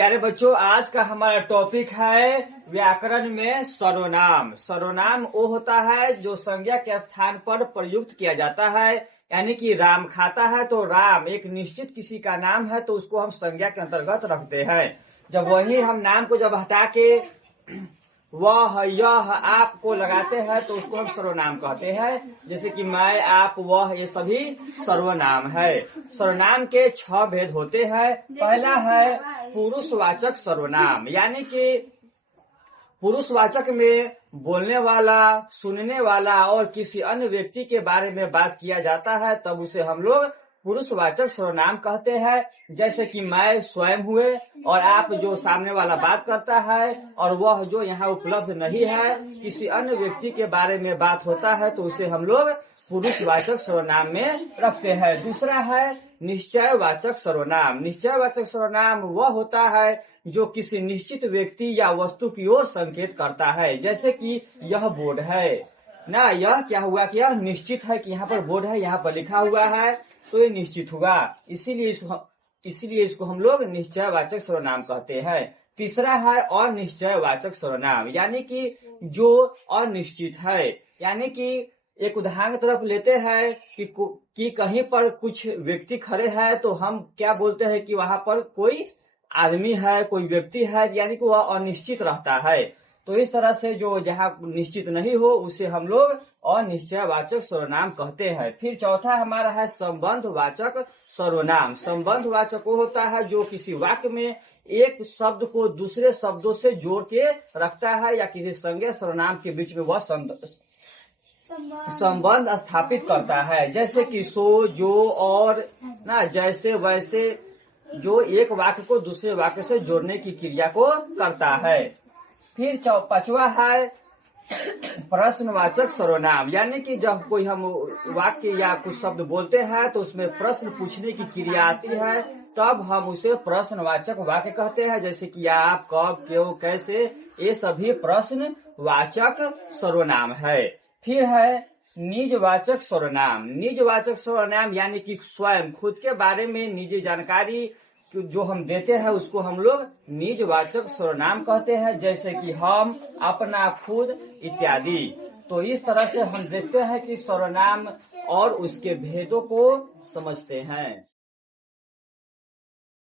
प्यारे बच्चों, आज का हमारा टॉपिक है व्याकरण में सर्वनाम। सर्वनाम वो होता है जो संज्ञा के स्थान पर प्रयुक्त किया जाता है। यानी कि राम खाता है तो राम एक निश्चित किसी का नाम है तो उसको हम संज्ञा के अंतर्गत रखते हैं। जब वही हम नाम को जब हटा के वह यह आप को लगाते हैं तो उसको हम सर्वनाम कहते हैं। जैसे कि मैं, आप, वह, ये सभी सर्वनाम है। सर्वनाम के 6 भेद होते हैं। पहला है पुरुषवाचक सर्वनाम, यानी कि पुरुषवाचक में बोलने वाला, सुनने वाला और किसी अन्य व्यक्ति के बारे में बात किया जाता है तब उसे हम लोग पुरुषवाचक सर्वनाम कहते हैं। जैसे कि मैं स्वयं हुए, और आप जो सामने वाला बात करता है, और वह जो यहाँ उपलब्ध नहीं है, किसी अन्य व्यक्ति के बारे में बात होता है तो उसे हम लोग पुरुषवाचक सर्वनाम में रखते हैं। दूसरा है निश्चयवाचक सर्वनाम। निश्चयवाचक सर्वनाम वह होता है जो किसी निश्चित व्यक्ति या वस्तु की ओर संकेत करता है। जैसे कि यह बोर्ड है ना, यह क्या हुआ कि यह निश्चित है कि यहाँ पर बोर्ड है, यहाँ पर लिखा हुआ है तो ये निश्चित हुआ, इसीलिए इसको हम लोग निश्चयवाचक सर्वनाम कहते हैं। तीसरा है अनिश्चयवाचक सर्वनाम, यानी कि जो अनिश्चित है। यानी कि एक उदाहरण की तरफ लेते हैं कि कहीं पर कुछ व्यक्ति खड़े हैं तो हम क्या बोलते हैं कि वहां पर कोई आदमी है, कोई व्यक्ति है, यानी कि वह अनिश्चित रहता है। तो इस तरह से जो जहाँ निश्चित नहीं हो उसे हम लोग अनिश्चयवाचक सर्वनाम कहते हैं। फिर चौथा हमारा है संबंधवाचक सर्वनाम। संबंधवाचक वो होता है जो किसी वाक्य में एक शब्द को दूसरे शब्दों से जोड़ के रखता है या किसी संज्ञा सर्वनाम के बीच में वह संबंध स्थापित करता है। जैसे कि सो, जो, और ना, जैसे, वैसे, जो एक वाक्य को दूसरे वाक्य से जोड़ने की क्रिया को करता है। फिर पांचवा है प्रश्नवाचक सर्वनाम, यानी कि जब कोई हम वाक्य या कुछ शब्द बोलते हैं तो उसमें प्रश्न पूछने की क्रिया आती है तब हम उसे प्रश्नवाचक वाक्य कहते हैं। जैसे कि आप, कब, क्यों, कैसे, ये सभी प्रश्नवाचक सर्वनाम है। फिर है निजवाचक सर्वनाम। निजवाचक सर्वनाम यानी कि स्वयं खुद के बारे में निजी जानकारी जो हम देते हैं उसको हम लोग निजवाचक सर्वनाम कहते हैं। जैसे कि हम, अपना, खुद इत्यादि। तो इस तरह से हम देखते हैं कि सर्वनाम और उसके भेदों को समझते हैं।